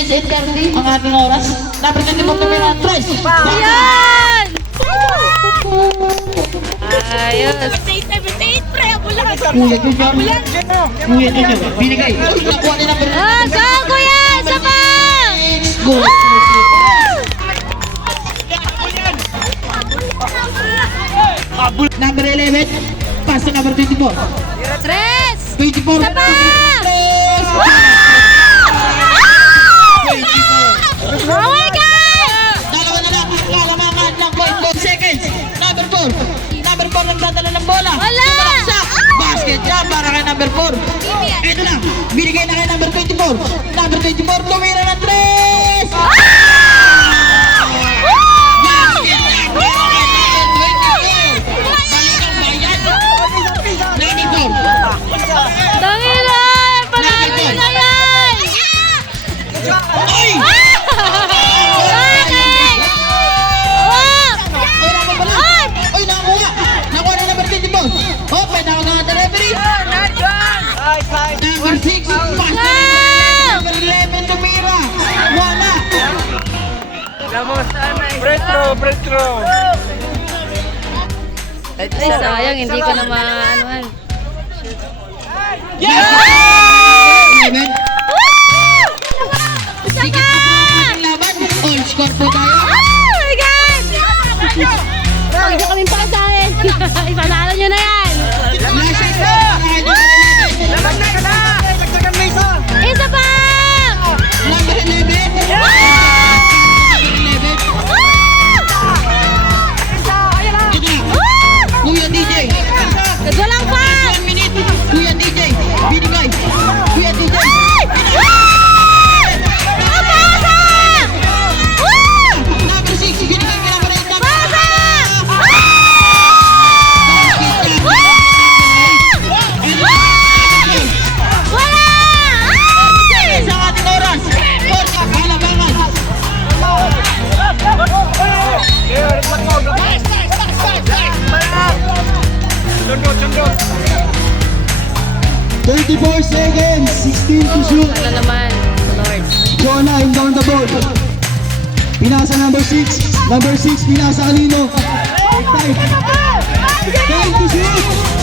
minutes and 30 ang ating oras. Dapat natin mo kami ng 3. Ayan! Ayos. 78, pre, abulan. Kuya Junior. Kuya Junior. Binigay. Nakuha ni number 1. Ah, go, kuya! Isa pa! Go. Number 11. Pass to number 24. Tres! 24. Isa pa! 24. Oh my God! Dalawa na lang. Kalamangan ng 0.2 seconds. Number 4. Number 4 nagdadala ng bola. Wala! Sumalaksak. Basket jump para kay number 4. Ito na. Binigay na kay number 24. Number 24. Tumira ng 3. Basket jump para kay number 24. Balikan ba yan? 94. Tangina! Panalo nyo na yan! Ay! Bakit? Ay, nakuha! Nakuha na number 24. Oh, pwede ako nga the referee. Number 6, pass na number 11, tumira. Wala. Pretro. Ay, sayang, hindi ko na maanuhan. 11. Isa pa! Ating laban. All score po tayo. Oh my God! Huwag nyo kaming pakasahin. Ipanalo nyo na yan. Last shot po para kay number 11. Isa pa! Number 11. Number 11. Ito na. Kuya DJ. Ito lang pa! 1 minute. Kuya DJ. Binigay. Kuya DJ. Number 6. Binigay ka number 8. Wala! Sa ating oras. Kalamangan. 24 seconds, 16 to shoot. Ano naman, Lord? Jonah inbound the ball. Pinasa number 6. Number 6, pinasa Alino. 10 to shoot.